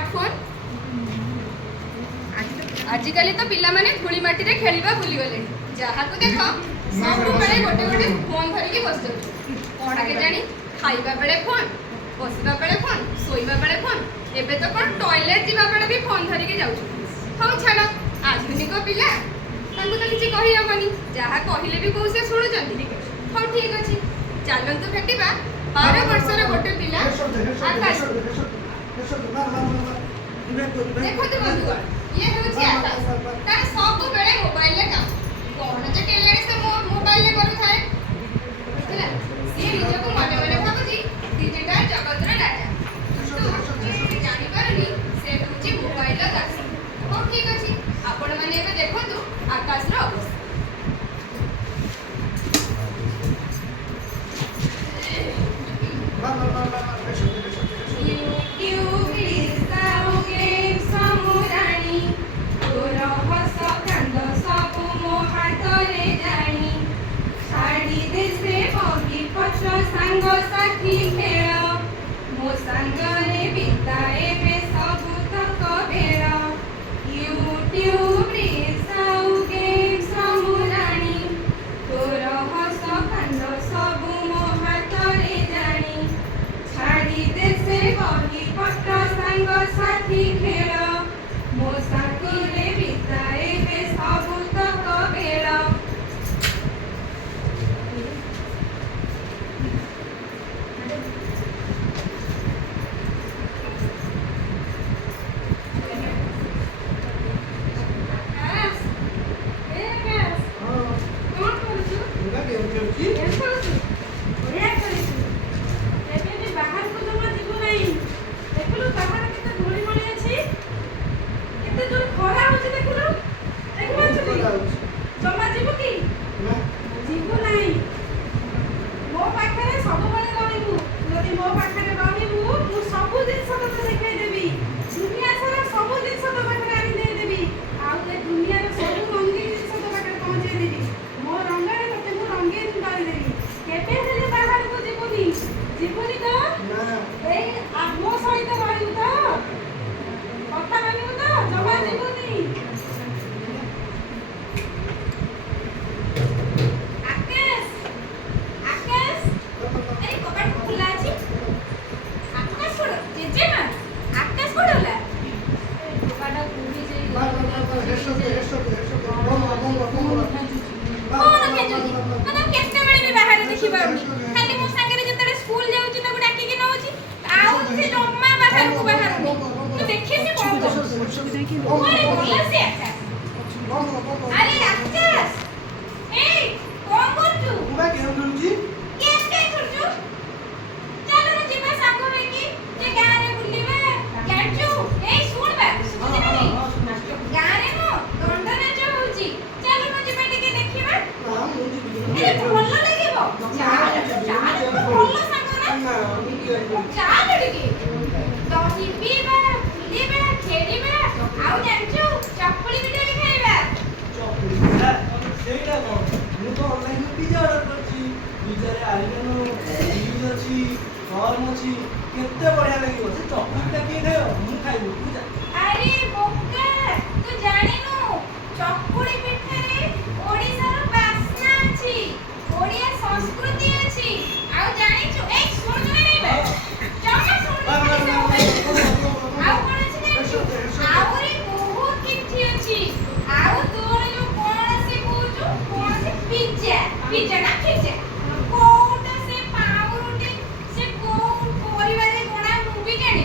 Smartphone आजिकल तो पिला माने धूली माटी रे खेलिबा भूली गले जहाँ को देख सब बेले गोटे गोटे फोन धरिकी बस कौन के जानी खाइबा बेले फोन बसवा बेले फोन शोइबा बेले फोन एबे तो कौन टॉयलेट जीवा बेले भी फोन धरिकी जाउछ हौ छाड़ आधुनिक पिला तांको तो किछि कहि हबनी जहाँ कहिले भी कहू से सुनु जंदी हौ ठीक अछि चलंतु भेटिबा 12 वर्षर गोटे पिला आकाश देखो तो बंधुगण ये होछि आकाश तार सब बेले मोबाइल ले काम कोन जे केले से मोबाइल ले करू थाए बुझला से निज को मने मने भाबुजी डिजिटल जगत रे राजा तो जानि पारनी से होछि मोबाइल दासी हो ठीक अछि आपण माने एबे देखंतु आकाश रो अवस्था साथी खेल मो संगरे बिताए बे सबु तक बेल यूट्यूब रे साउ गेम समुराणी तोर हस कांड सबु मो हाथ रे जानी छाड़ी दे से बही पट संग साथी खेल मो संगरे बिताए बे सबु तक बेल केते बढ़िया लगी से चॉकलेट टा किए खायो मु खाइबो तू अरे बोका तू जानिनु चकुड़ी पिठा रे ओडिसा रो बासना अछि ओडिया संस्कृति अछि आ जानिछु ए सुन रे बे जमा सुन आ कोन अछि आउरी बहुत किछि अछि आ तोर जो कोन से बुझु कोन से पिज्जा पिज्जा ना पिज्जा कोन से पाउरुटी से कोन परिवार रे कोना मुबी जानि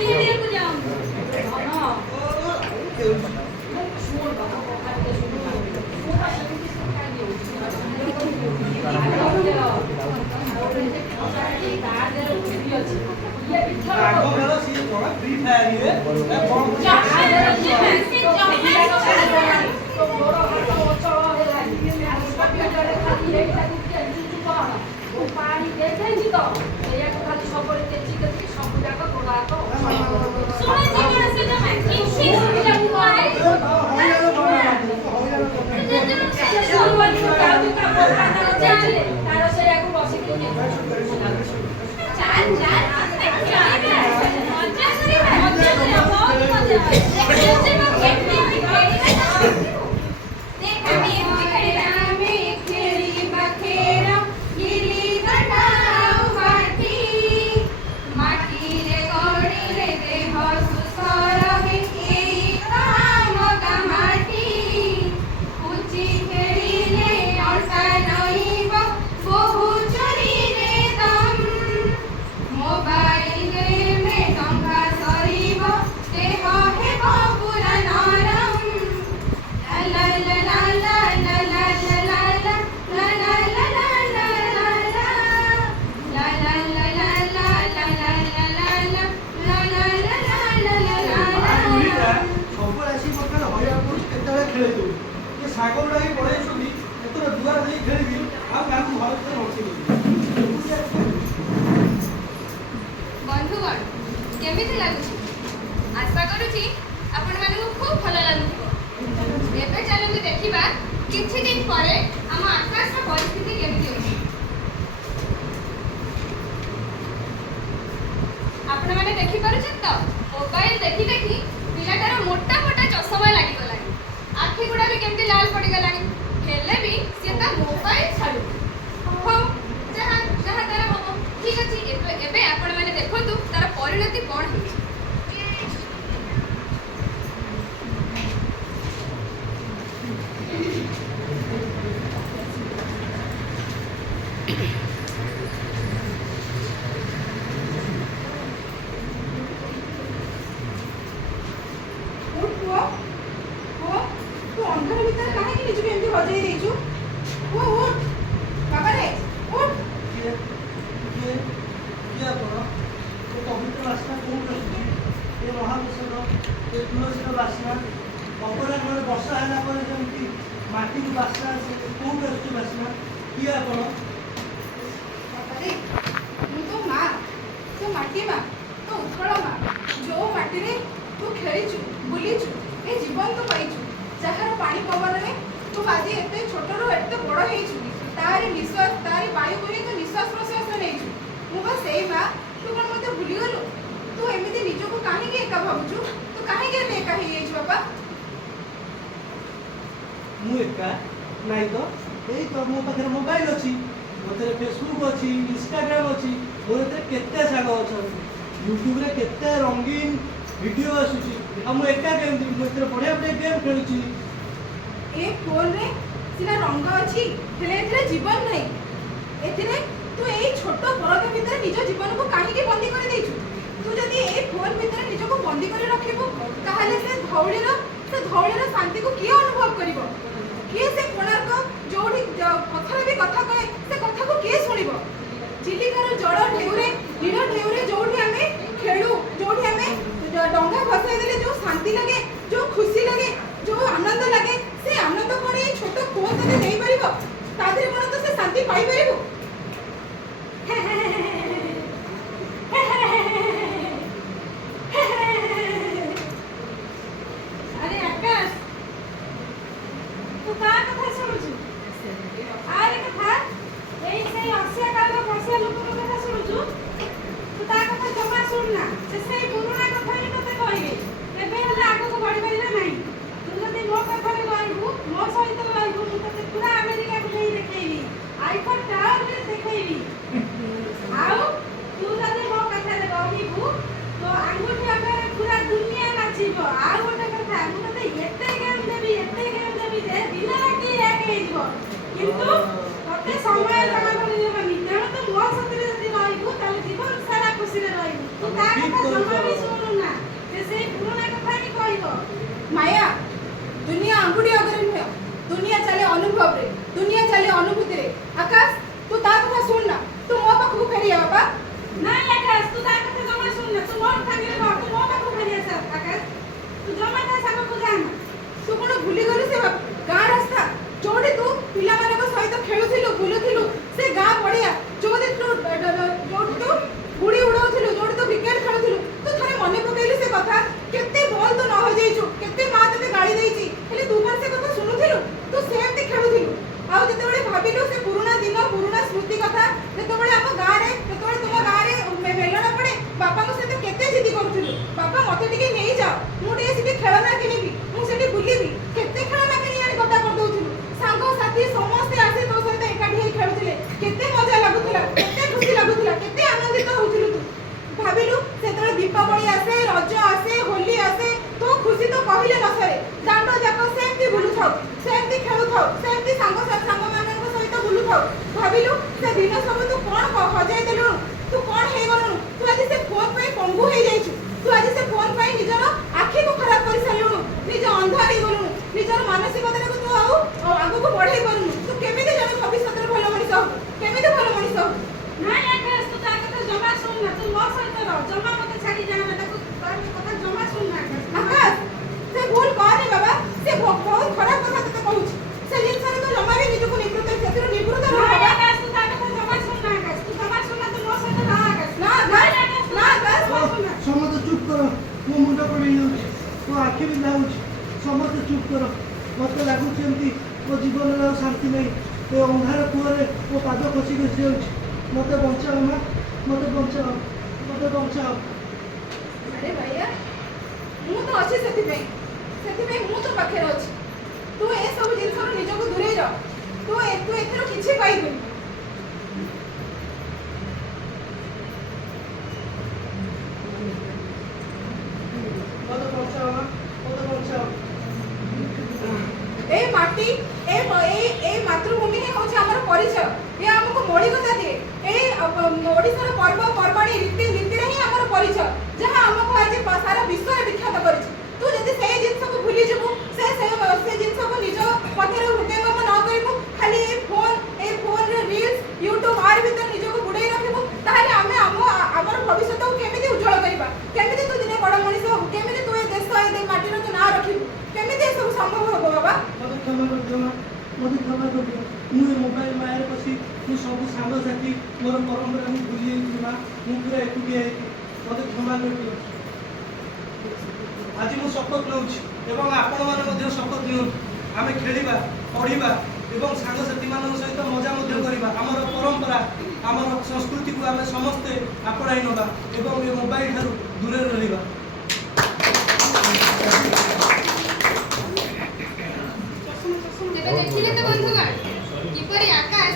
ଖେଳିବାକୁ ଯାଉନି ଧନ ଖେଳୁଛି। ଶୁଣ ବାବା କଥା ଟିକେ ଶୁଣ ଆଗ ଖେଳ ସିଏ କଣ ଫ୍ରି ଫାୟାର ଇଏ ପାଣି ଦେଖେଇଛି ତ ସେଇଆକୁ ଖାଲି ସବୁବେଳେ କେଚି କେଚି ସବୁ ଯାକ ଗୋଡ଼ ହାତ ଶୁଣୁଛି କଣ ସେଟା କିଛି ଶୁଣିବାକୁ ପାଏ ତାର ସେଇଆକୁ ବସିକି ଚାଲ ଚାଲ ମଜା କରିବା ବହୁତ ମଜା ସବୁବେଳେ ଆସି ପ୍ରକାର ହଇରାଣ କରୁଛି କେତେବେଳେ ଖେଳି ଦଉଛି ଏ ଶାଗ ଗୁଡ଼ା ବି ପଳେଇଛନ୍ତି ଏଥର ଦୁଆର ଦେଇ ଖେଳିବି ଆଉ କାହାକୁ ଘର ଭିତରେ ରଖିବି ବନ୍ଧୁଗଣ କେମିତି ଲାଗୁଛି ଆଶା କରୁଛି ଆପଣମାନଙ୍କୁ ଖୁବ୍ ଭଲ ଲାଗୁଥିବ ଏବେ ଚାଲନ୍ତୁ ଦେଖିବା କିଛି ଦିନ ପରେ ଆମ ଆକାଶର ପରିସ୍ଥିତି କେମିତି ଅଛି ଆପଣମାନେ ଦେଖିପାରୁଛନ୍ତି ତ ମୋବାଇଲ ଦେଖି ଦେଖି ପିଲାଟାର ମୋଟା ମୋଟା ଚଷମା ଲାଗିଗଲାଣି ଆଖି ଗୁଡ଼ା ବି କେମିତି ଲାଲ ପଡ଼ିଗଲାଣି ହେଲେ ବି ସେ ତା ମୋବାଇଲ ଛାଡ଼ୁ ହଉ ଯାହା ଯାହା ତାର ହବ ଠିକ ଅଛି ଏବେ ଆପଣମାନେ ଦେଖନ୍ତୁ ତାର ପରିଣତି କ'ଣ ହେଉଛି ଅପରାହ୍ନରେ ବର୍ଷା ହେଲା ପରେ ଯେମିତି ମାଟିକୁ ବାସ୍ନା ଆସେ କୋଉଠୁ ଆସୁଛି ବାସ୍ନା କିଏ ଆପଣ ମୁଁ ତୋ ମା ତୋ ମାଟି ମା ତୋ ଉତ୍କଳ ମା ଯୋଉ ମାଟିରେ ତୁ ଖେଳିଛୁ ବୁଲିଛୁ ଏ ଜୀବନ ତୁ ପାଇଛୁ ଯାହାର ପାଣି ପବନରେ ତୁ ଆଜି ଏତେ ଛୋଟରୁ ଏତେ ବଡ଼ ହେଇଛୁ ତାରି ନିଶ୍ୱାସ ତାରି ବାୟୁକୁ ହିଁ ତୁ ନିଶ୍ୱାସ ପ୍ରଶ୍ୱାସ ନେଇଛୁ ମୁଁ ବା ସେଇ ମା ତୁ କ'ଣ ମୋତେ ଭୁଲିଗଲୁ ତୁ ଏମିତି ନିଜକୁ କାହିଁକି ଏକା ଭାବୁଛୁ ତୁ କାହିଁକି ଏତେ ଏକା ହେଇଯାଇଛୁ ବାପା ମୁଁ ଏକା ନାଇଁ ତ ଏଇ ତ ମୋ ପାଖରେ ମୋବାଇଲ ଅଛି ମୋ ପାଖରେ ଫେସବୁକ୍ ଅଛି ଇନଷ୍ଟାଗ୍ରାମ ଅଛି ମୋର ଏଥିରେ କେତେ ସାଙ୍ଗ ଅଛନ୍ତି ୟୁଟ୍ୟୁବରେ କେତେ ରଙ୍ଗୀନ ଭିଡ଼ିଓ ଆସୁଛି ଆଉ ମୁଁ ଏକା କେମିତି ମୁଁ ଏଥିରେ ବଢ଼ିଆ ବଢ଼ିଆ ଗେମ୍ ଖେଳୁଛି ଏ ଫୋନରେ ସିନା ରଙ୍ଗ ଅଛି ହେଲେ ଏଥିରେ ଜୀବନ ନାହିଁ ଏଥିରେ ତୁ ଏଇ ଛୋଟ ପରଦା ଭିତରେ ନିଜ ଜୀବନକୁ କାହିଁକି ବନ୍ଦୀ କରିଦେଇଛୁ ତୁ ଯଦି ଏଇ ଫୋନ ଭିତରେ ନିଜକୁ ବନ୍ଦୀ କରି ରଖିବୁ ତାହେଲେ ସେ ଧଉଳିର ଶାନ୍ତିକୁ କିଏ ଅନୁଭବ କରିବ କିଏ ସେ କୋଣାର୍କ ଯୋଉଠି ପଥର ବି କଥା କହେ ସେ କଥାକୁ କିଏ ଶୁଣିବ ଚିଲିକାର ଜଳ ଢେଉରେ ନୀଳ ଢେଉରେ ଯୋଉଠି ଆମେ ଖେଳୁ ଯୋଉଠି ଆମେ ଡଙ୍ଗା ଭସାଇ ଦେଲେ ଯୋଉ ଶାନ୍ତି ଲାଗେ ଯୋଉ ଖୁସି ଲାଗେ ଯୋଉ ଆନନ୍ଦ ଲାଗେ ସେ ଆନନ୍ଦ କ'ଣ ଏଇ ଛୋଟ ଫୋନ ତତେ ଦେଇପାରିବ ତା ଦେହରେ କ'ଣ ତୁ ସେ ଶାନ୍ତି ପାଇପାରିବୁ ଆରେ ଆକାଶ ତୁ କାହା କଥା ଶୁଣୁଛୁ ଆରେ କଥା ଏଇ ସେଇ ଅସିଆ କାଳର ବସିଆ ଲୋକଙ୍କ କଥା ଶୁଣୁଛୁ ତୁ ତା କଥା ଜମା ଶୁଣୁନା ସେ ସେଇ ପୁରୁଣା କଥା ହିଁ ତତେ କହିବେ ଏବେ ହେଲେ ଆଗକୁ ବଢ଼ିପାରିବେ ନାହିଁ ତୁ ଯଦି ମୋ କଥାରେ ରହିବୁ ମୋ ସହିତ ରହିବୁ ମୁଁ ତତେ ପୁରା ଆମେରିକାକୁ ନେଇ ଦେଖେଇବି ଆଇଫୋନ ଟାୱାରରେ ଦେଖେଇବି ଆଉ ତୁ ଯଦି ମୋ କଥାରେ ରହିବୁ ତ ଆଙ୍ଗୁଠି ଆଗରେ ପୁରା ଦୁନିଆ ନାଚିବ ଆଉ ଗୋଟେ କଥା ମୁଁ ତତେ ଏତେ ଗେମ୍ ଦେବି ଯେ ଦିନ ରାତି ଏକ ହେଇଯିବ କିନ୍ତୁ ତତେ ସମୟ ଜଣା ପଡ଼ିବନି ତେଣୁ ତୁ ମୋ ସାଥିରେ ଯଦି ରହିବୁ ତାହେଲେ ଜୀବନ ସାରା ଖୁସିରେ ରହିବୁ ତୁ ତା କଥା ଜମା ବି ଶୁଣୁନା ନଥାକିଲେ କହ ତୁ ମୋ ପାଖକୁ ଫେରି ଆସ ଆକାଶ ତୁ ଜମା ତା ସାଙ୍ଗକୁ ଯାଆନା ତୁ କଣ ଭୁଲିଗଲୁ ସେ ଗାଁ ରାସ୍ତା ଯୋଉଠି ତୁ ପିଲାମାନଙ୍କ ସହିତ ଖେଳୁଥିଲୁ ବୁଲୁଥିଲୁ ସେ ଗାଁ ପଡ଼ିଆ ଯୋଉଠି ତୁ ଗୁଡ଼ି ଉଡ଼ଉଥିଲୁ ଯୋଉଠି ତୁ କ୍ରିକେଟ ଖେଳୁଥିଲୁ ତୁ ଥରେ ମନେ ପକେଇଲୁ ସେ କଥା କେତେ ବଲ୍ ତୁ ନ ହଜେଇଛୁ କେତେ ମା ତତେ ଗାଳି ଦେଇଛି ହେଲେ ତୁ କଣ ସେ କଥା ଶୁଣୁଥିଲୁ ତୁ ସେମିତି ଖେଳୁଥିଲୁ ଆଉ ଯେତେବେଳେ ଭାବିଲୁ ସେ ପୁରୁଣା ଦିନ ପୁରୁଣା ସ୍ମୃତି କଥା ଯେତେବେଳେ ଆମ ଗାଁରେ ଯେତେବେଳେ ତୁମ ଗାଁରେ ମେଲଣ ପଡ଼େ ବାପାଙ୍କ ସହିତ କେତେ ଜିଦି କରୁଥିଲୁ ବାପା ମତେ ଟିକେ ନେଇଯାଅ ମୁଁ ଟିକେ ସେଠି ଖେଳନା କିଣିବି ମୁଁ ସେଠି ବୁଲିବି କେତେ ଖେଳନା କିଣି ଆଣି ଗଦା କରିଦଉଥିଲୁ ସାଙ୍ଗସାଥି ସମସ୍ତେ ଆସି ତୋ ସହିତ ଏକାଠି ହେଇ ଖେଳୁଥିଲେ କେତେ ମଜା ଲାଗୁଥିଲା କେତେ ଖୁସି ଲାଗୁଥିଲା କେତେ ଆନନ୍ଦିତ ହଉଥିଲୁ ତୁ ଭାବିଲୁ ସେତେବେଳେ ଦୀପାବଳି ଆସେ ରଜ ଆସେ ହୋଲି ଆସେ ତୋ ଖୁସି ତ କହିଲେ ନ ସରେ ଦାଣ୍ଡ ଯାକ ସେମିତି ବୁଲୁଥାଉ ସେମିତି ଖେଳୁଥାଉ ସେମିତି ସାଙ୍ଗମାନଙ୍କ ସହିତ ବୁଲୁଥାଉ ଭାବିଲୁ ସେ ଦିନ ସବୁ ତୁ କଣ ହଜାଇ ଦେଲୁଣୁ ତୁ କଣ ହେଇଗଲୁଣୁ ତୁ ଆଜି ସେ ଫୋନ ପାଇଁ ପଙ୍ଗୁ ହେଇଯାଇଛୁ ତୁ ଆଜି ସେ ଫୋନ ପାଇଁ ନିଜର ଆଖିକୁ ଖରାପ କରିସାରିଲୁଣୁ ନିଜ ଅନ୍ଧ ହେଇଗଲୁଣୁ ନିଜର ମାନସିକତାକୁ ତୁ ଆଉ ଆଗକୁ ବଢେଇ ପାରୁନୁ ତୁ କେମିତି ଜଣେ ଭବିଷ୍ୟତରେ ଭଲ ମଣିଷ ହବୁ କେମିତି ଭଲ ମଣିଷ ହବୁ ନାଇଁ ଆକାଶ ତୁ ତା କଥା ଜମା ଶୁଣନା ତୁ ମୋ ସହିତ ରହ ଜମା ମତେ ଛାଡ଼ି ଯାଆନା ତାକୁ ତାର କଥା ଜମା ଶୁଣନା ଆକାଶ ସେ ଭୁଲ କହନି ବାବା ସେ ବହୁତ ଖରାପ କଥା ତତେ କହୁଛି ସେ ଜିନିଷରେ ତୁ ଜମା ବି ନିଜକୁ ସେଥିରୁ ନିବୃତ୍ତ ରହ ନାଇଁ ବାବା ଆକାଶ ତୁ ତା କଥା ଜମା ଶୁଣନା ଆକାଶ ତୁ ଜମା ଶୁଣନା ତୁ ମୋ ସହିତ ରହ ଆକାଶ ନା ଆକାଶ ସମସ୍ତେ ଚୁପ୍ କର ମୋ ମୁଣ୍ଡ କଣ ହେଇଯାଉଛି ମୋ ଆଖି ବିନ୍ଧା ହେଉଛି ସମସ୍ତେ ଚୁପ୍ କର ମୋତେ ଲାଗୁଛି ଏମିତି ମୋ ଜୀବନରେ ଆଉ ଶାନ୍ତି ନାହିଁ ଏ ଅନ୍ଧାର କୂଅରେ ମୋ ପାଦ ଖସି ଖସି ଯାଉଛି ମୋତେ ବଞ୍ଚାଅ ମା ମୋତେ ବଞ୍ଚାଅ ମୋତେ ବଞ୍ଚାଅ ଆରେ ଭାଇୟା ମୁଁ ତ ଅଛି ସେଥିପାଇଁ ମୁଁ ତୋ ପାଖରେ ଅଛି ତୁ ଏସବୁ ଜିନିଷରୁ ନିଜକୁ ଦୂରେଇ ରହ ତୁ ଏଥିରୁ କିଛି ପାଇବୁନି ମୋତେ ବଞ୍ଚାଅ ମା ମୋତେ ବଞ୍ଚାଅ এই মাটি এই মাতৃভূমি ହିଁ ହେଉଛି ଆମର ପରିଚୟ ଏ ଆମକୁ ମୌଳିକତା ଦିଏ ଏଇ ଓଡ଼ିଶାର ପର୍ବପର୍ବାଣୀ ରୀତିରେ ହିଁ ଆମର ପରିଚୟ ଯାହା ଆମକୁ ଆଜି ସାରା ବିଶ୍ୱରେ ବିଖ୍ୟାତ କରିଛି ତୁ ଯଦି ସେଇ ଜିନିଷକୁ ଭୁଲିଯିବୁ ସେ ଜିନିଷକୁ ନିଜ ମଧ୍ୟରେ ହୃଦୟଙ୍ଗମ ନ କରିବୁ ଖାଲି ଏଇ ଫୋନରେ ରିଲ୍ସ ୟୁଟ୍ୟୁବ ଆର ଭିତରେ ନିଜକୁ ବୁଡ଼େଇ ରଖିବୁ ତାହେଲେ ଆମେ ଆମର ଭବିଷ୍ୟତକୁ କେମିତି ଉଜ୍ଜ୍ୱଳ କରିବା କେମିତି ତୁ ଦିନେ ବଡ଼ ମଣିଷ ହବୁ କେମିତି ତୁ ଏ ଦେଶ ଏ ମାଟିର ତୁ ନାଁ ରଖିବୁ କେମିତି ଏସବୁ ସମ୍ଭବ ହବ ବାବା ମୋତେ କ୍ଷମା କରିଦିଅ ମା ମୋତେ କ୍ଷମା କରିଦିଅ ମୁଁ ଏ ମୋବାଇଲ ମାୟାରେ ବସି ମୁଁ ସବୁ ସାଙ୍ଗସାଥି ମୋର ପରମ୍ପରା ମୁଁ ଭୁଲି ଯାଇଥିଲି ମା ମୁଁ ପୁରା ଏକୁଟିଆ ହେଇକି ମୋତେ କ୍ଷମା କରିଦିଅ ଆଜି ମୁଁ ଶପଥ ନେଉଛି ଏବଂ ଆପଣମାନେ ମଧ୍ୟ ଶପଥ ନିଅନ୍ତୁ ଆମେ ଖେଳିବା ପଢ଼ିବା ଏବଂ ସାଙ୍ଗସାଥିମାନଙ୍କ ସହିତ ମଜା ମଧ୍ୟ କରିବା ଆମର ପରମ୍ପରା ଆମର ସଂସ୍କୃତିକୁ ଆମେ ସମସ୍ତେ ଆପଣାଇ ନେବା ଏବଂ ଏ ମୋବାଇଲ ଠାରୁ ଦୂରରେ ରହିବା ତେବେ ଦେଖିଲେ ତ ବନ୍ଧୁଗଣ କିପରି ଆକାଶ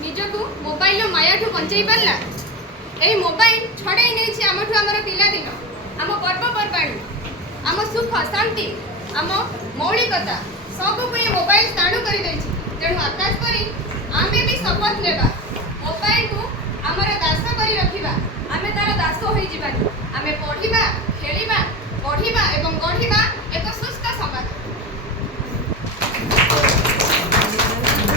ନିଜକୁ ମୋବାଇଲର ମାୟାଠୁ ବଞ୍ଚାଇ ପାରିଲା ଏହି ମୋବାଇଲ ଛଡ଼େଇ ନେଇଛି ଆମଠୁ ଆମର ପିଲାଦିନ ଆମ ପର୍ବପର୍ବାଣୀ ଆମ ସୁଖ ଶାନ୍ତି ଆମ ମୌଳିକତା ସବୁକୁ ଏ ମୋବାଇଲ ସ୍ଥାଣୁ କରିଦେଇଛି ତେଣୁ ଆକାଶ ପରି ଆମେ ବି ଶପଥ ନେବା ମୋବାଇଲକୁ